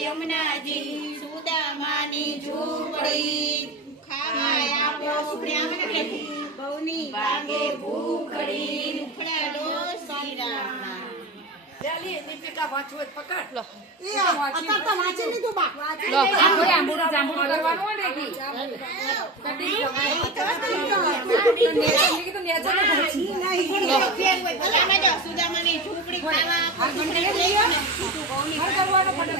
यमुनाजी सुदामानी झूपड़ी खावाय आपो सुप्रिया बहुनी बागे भूखड़ी उखड़ा लो श्री राम ચાલી દીપિકા વાંચવો પકડ લો એ અત્યારે તો વાંચી લીધું બા લો આંબુ કરવાનું હોય ને કી સુદામાની ઝૂંપડી ખાવા